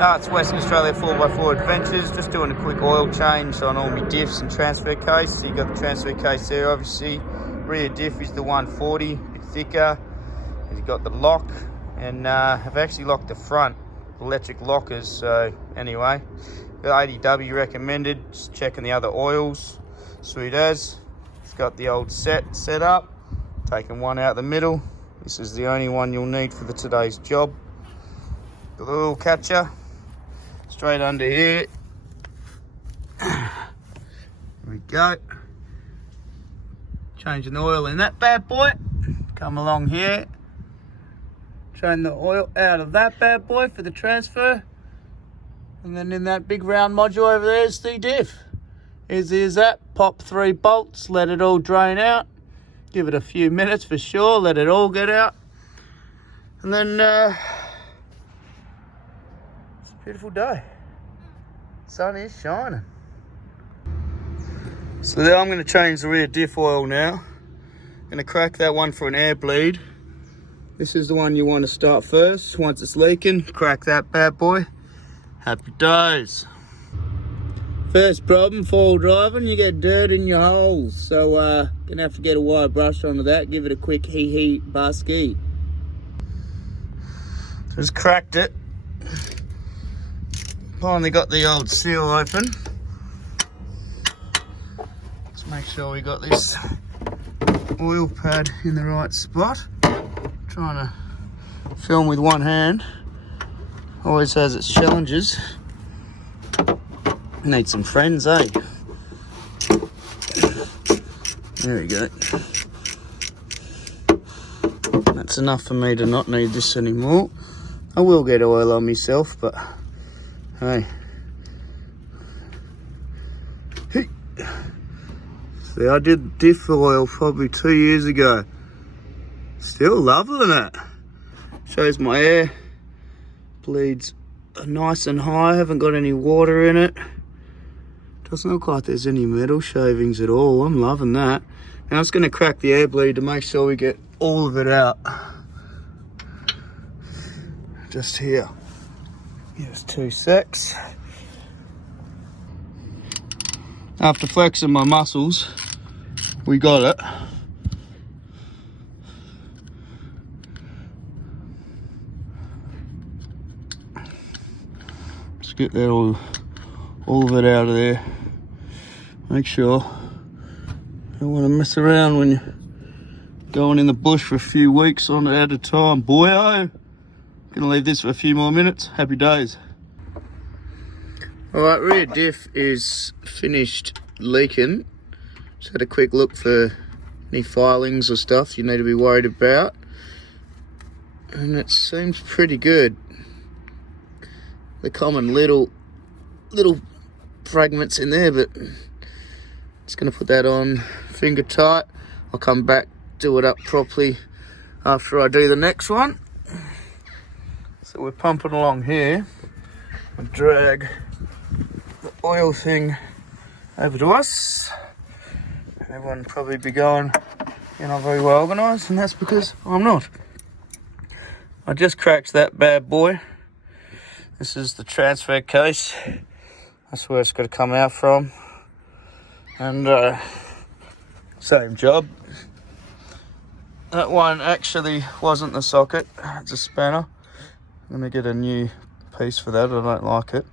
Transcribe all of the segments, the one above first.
It's Western Australia 4x4 Adventures. Just doing a quick oil change on all my diffs and transfer case. So you got the transfer case there, obviously. Rear diff is the 140, a bit thicker. You've got the lock, and I've actually locked the front electric lockers. So anyway, the ADW recommended. Just checking the other oils. Sweet as. It's got the old set up. Taking one out the middle. This is the only one you'll need for today's job. The little catcher straight under here. There we go. Changing the oil in that bad boy. Come along here. Drain the oil out of that bad boy for the transfer. And then in that big round module over there is the diff. Here's that. Pop 3 bolts. Let it all drain out. Give it a few minutes for sure. Let it all get out. And then it's a beautiful day. Sun is shining. So now I'm going to change the rear diff oil now. I'm going to crack that one for an air bleed. This is the one you want to start first. Once it's leaking, crack that bad boy. Happy days. First problem, fall driving, you get dirt in your holes. So gonna have to get a wire brush onto that, give it a quick hee busky. Just cracked it. Finally got the old seal open. Let's make sure we got this oil pad in the right spot. Trying to film with one hand. Always has its challenges. Need some friends, eh? There we go. That's enough for me to not need this anymore. I will get oil on myself, but hey. See, I did diff oil probably 2 years ago. Still loving it. Shows my air bleeds nice and high. Haven't got any water in it. Doesn't look like there's any metal shavings at all. I'm loving that. Now I'm just going to crack the air bleed to make sure we get all of it out. Just here. Here's 2 secs. After flexing my muscles, we got it. Let's get that all of it out of there. Make sure you don't want to mess around when you're going in the bush for a few weeks on at a time. Boyo! Gonna leave this for a few more minutes. Happy days. Alright, rear diff is finished leaking. Just had a quick look for any filings or stuff you need to be worried about. And it seems pretty good. The common little fragments in there, but just going to put that on finger tight. I'll come back, do it up properly after I do the next one. So we're pumping along here. I'll drag the oil thing over to us. Everyone will probably be going, you're not very well organised, and that's because I'm not. I just cracked that bad boy. This is the transfer case. That's where it's got to come out from. And same job. That one actually wasn't the socket, it's a spanner. I'm going to get a new piece for that, I don't like it.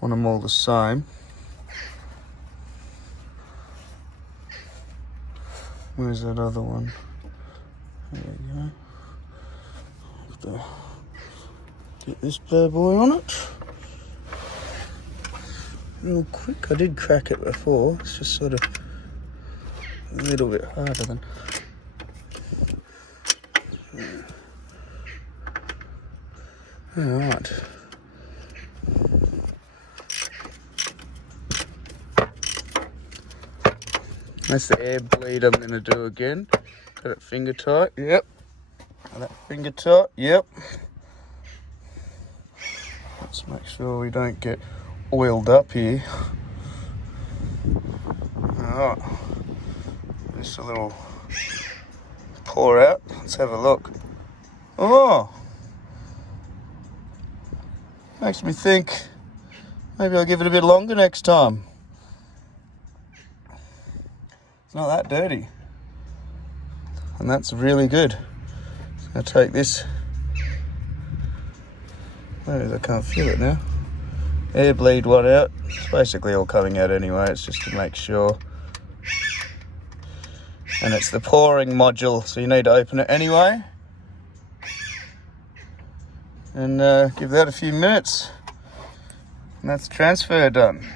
Want them all the same. Where's that other one? There you go. Get this bad boy on it. Real quick. I did crack it before. It's just sort of a little bit harder than. Alright. That's the air bleed I'm going to do again. Got it finger tight. Yep. Got that finger tight. Yep. Let's make sure we don't get oiled up here. Alright. Just a little pour out. Let's have a look. Oh, makes me think maybe I'll give it a bit longer next time. It's not that dirty. And that's really good. I'll take this. Oh, I can't feel it now. Air bleed one out. It's basically all coming out anyway. It's just to make sure. And it's the pouring module, so you need to open it anyway. And give that a few minutes. And that's transfer done.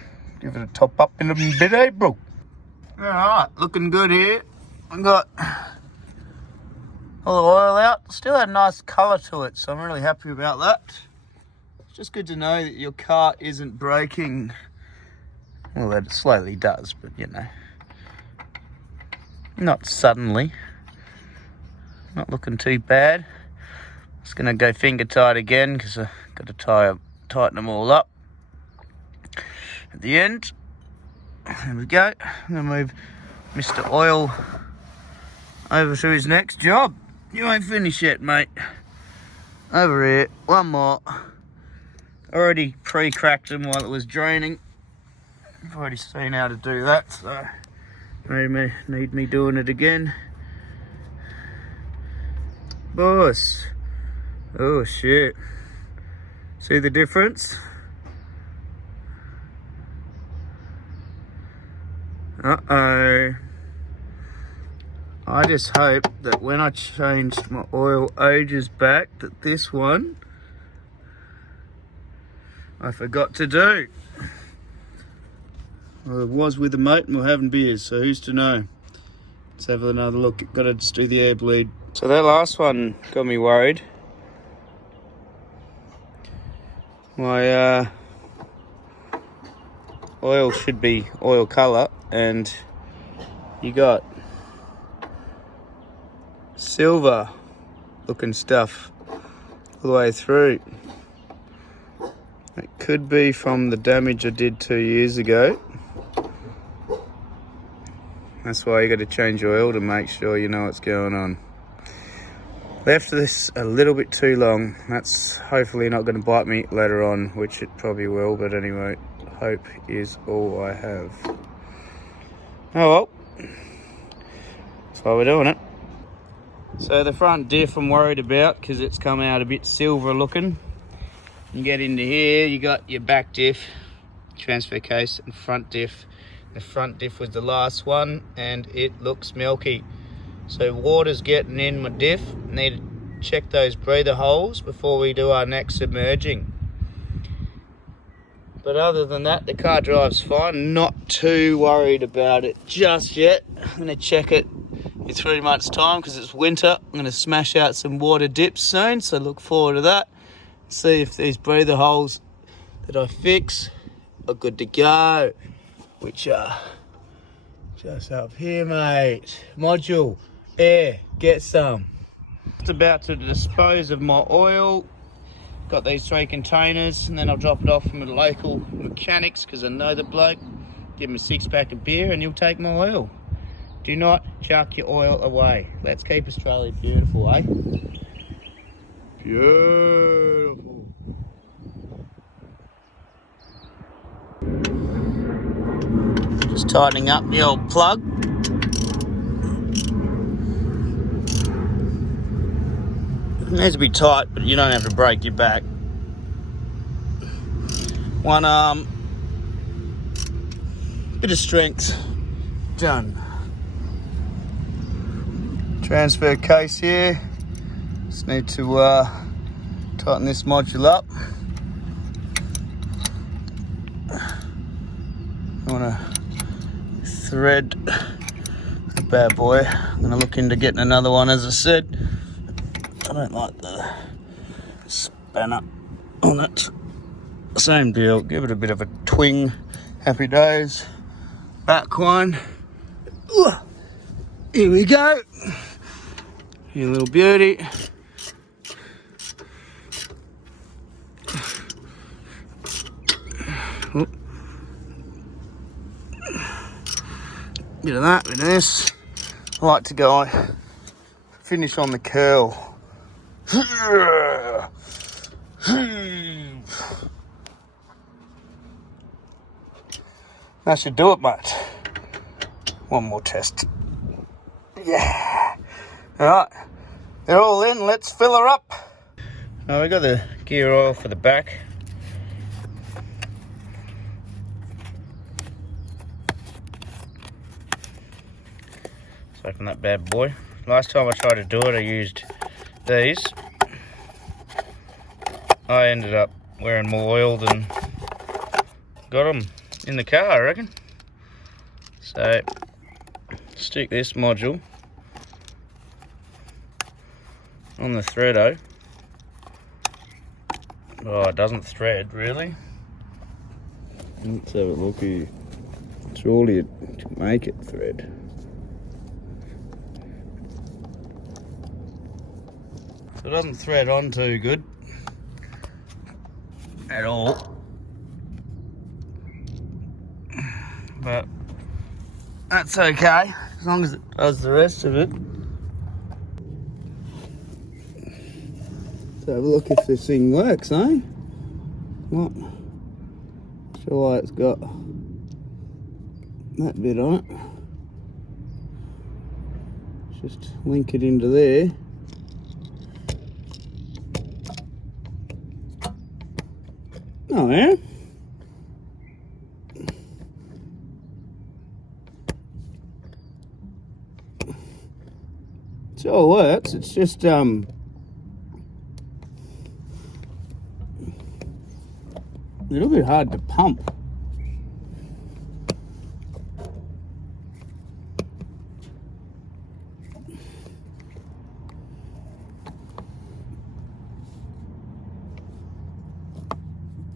Give it a top up in a bit, eh, bro? Alright, looking good here. I've got all the oil out. Still had a nice colour to it, so I'm really happy about that. It's just good to know that your car isn't breaking. Well, it slowly does, but you know. Not suddenly. Not looking too bad. Just going to go finger tight again because I've got to tighten them all up. At the end, there we go. I'm going to move Mr. Oil over to his next job. You ain't finished yet, mate. Over here, one more. Already pre-cracked them while it was draining. I've already seen how to do that, so maybe need me doing it again. Boss. Oh shit. See the difference? Uh-oh. I just hope that when I changed my oil ages back, that this one I forgot to do. Well, it was with a mate and we're having beers, so who's to know? Let's have another look. Gotta just do the air bleed. So that last one got me worried. My oil should be oil colour, and you got silver looking stuff all the way through. It could be from the damage I did 2 years ago. That's why you got to change your oil to make sure you know what's going on. Left this a little bit too long. That's hopefully not going to bite me later on, which it probably will, but anyway, hope is all I have. Oh well, that's why we're doing it. So the front diff I'm worried about because it's come out a bit silver looking. You get into here, you got your back diff, transfer case, and front diff. The front diff was the last one and it looks milky. So water's getting in my diff. Need to check those breather holes before we do our next submerging. But other than that, the car drives fine. Not too worried about it just yet. I'm going to check it in 3 months' time because it's winter. I'm going to smash out some water dips soon, so look forward to that. See if these breather holes that I fix are good to go, which are just up here, mate. Module, air, get some. Just about to dispose of my oil. Got these 3 containers, and then I'll drop it off from a local mechanics because I know the bloke. Give him a 6-pack of beer and he'll take my oil. Do not chuck your oil away. Let's keep Australia beautiful, eh? Beautiful. Just tightening up the old plug. It needs to be tight, but you don't have to break your back. One arm, bit of strength, done. Transfer case here. Just need to tighten this module up. I want to thread the bad boy. I'm going to look into getting another one, as I said. I don't like the spanner on it. Same deal, give it a bit of a twing. Happy days. Back one. Here we go. You little beauty. Oop. Bit of that, bit of this. I like to go finish on the curl That should do it, mate. One more test. Yeah. Alright. They're all in. Let's fill her up. Now we got the gear oil for the back. Let's open that bad boy. Last time I tried to do it, I used these. I ended up wearing more oil than got them in the car, I reckon. So, stick this module on the threado. Oh, it doesn't thread, really. Let's have a look here. Surely it should make it thread. So it doesn't thread on too good at all. But that's okay, as long as it does the rest of it. Let's have a look if this thing works, eh? Not sure why it's got that bit on it. Just link it into there. Oh yeah. It all works. It's just a little bit hard to pump.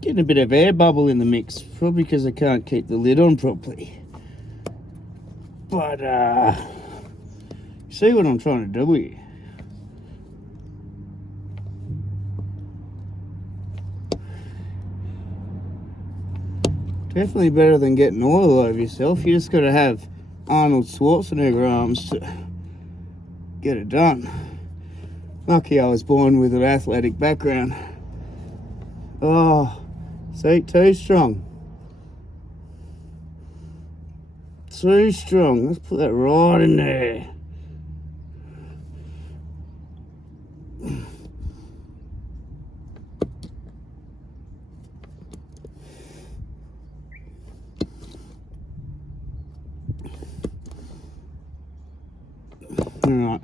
Getting a bit of air bubble in the mix, probably because I can't keep the lid on properly. But see what I'm trying to do here. Definitely better than getting oil over yourself. You just got to have Arnold Schwarzenegger arms to get it done. Lucky I was born with an athletic background. Oh, see, too strong. Too strong. Let's put that right in there. Alright,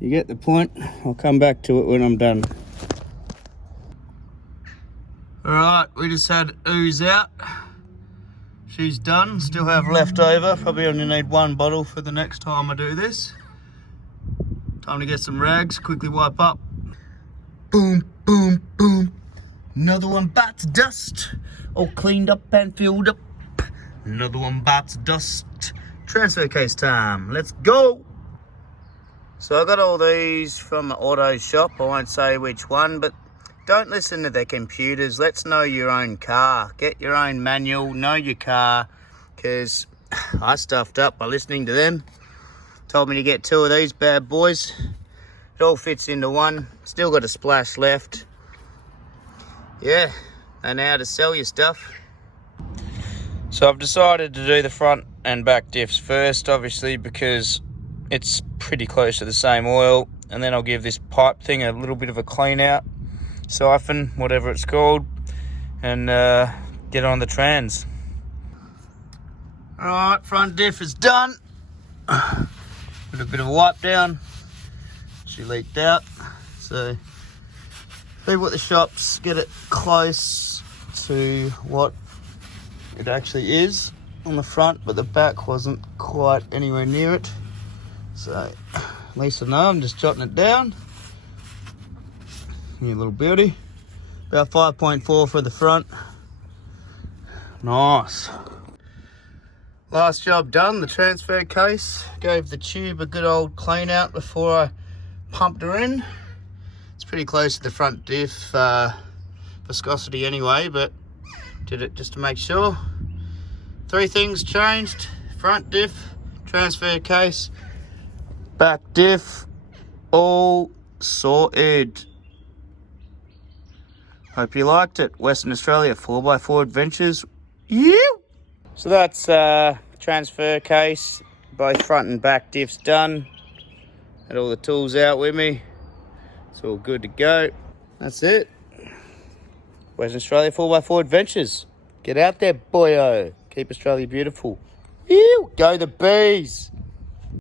you get the point. I'll come back to it when I'm done. Alright, we just had ooze out. She's done. Still have left over. Probably only need one bottle for the next time I do this. Time to get some rags, quickly wipe up. Boom, boom, boom. Another one bites dust. All cleaned up and filled up. Another one bites dust. Transfer case time. Let's go. So I got all these from the auto shop. I won't say which one, but don't listen to their computers. Let's know your own car. Get your own manual, know your car, because I stuffed up by listening to them. Told me to get two of these bad boys. It all fits into one. Still got a splash left. Yeah, they know how to sell you stuff. So I've decided to do the front and back diffs first, obviously, because it's pretty close to the same oil. And then I'll give this pipe thing a little bit of a clean out. Siphon, whatever it's called, and get on the trans. Alright, front diff is done. Put a bit of a wipe down. She leaked out, so leave what the shops, get it close to what it actually is on the front, but the back wasn't quite anywhere near it. So at least I know I'm just jotting it down. Here, little beauty. About 5.4 for the front. Nice. Last job done, the transfer case. Gave the tube a good old clean out before I pumped her in. It's pretty close to the front diff viscosity anyway, but did it just to make sure. 3 things changed: front diff, transfer case, back diff, all sorted. Hope you liked it. Western Australia 4x4 Adventures. Yeah. So that's transfer case. Both front and back diffs done. Had all the tools out with me. It's all good to go. That's it. Western Australia 4x4 Adventures. Get out there, boyo. Keep Australia beautiful. Ew, go the bees.